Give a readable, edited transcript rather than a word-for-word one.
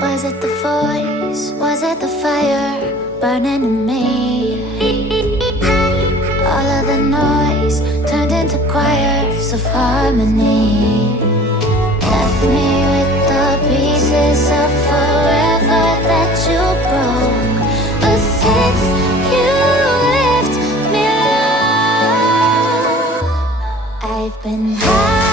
Was it the voice? Was it the fire burning in me? All of the noise turned into choirs of harmony. Left me with the pieces of forever that you broke. But since you left me alone, I've been high.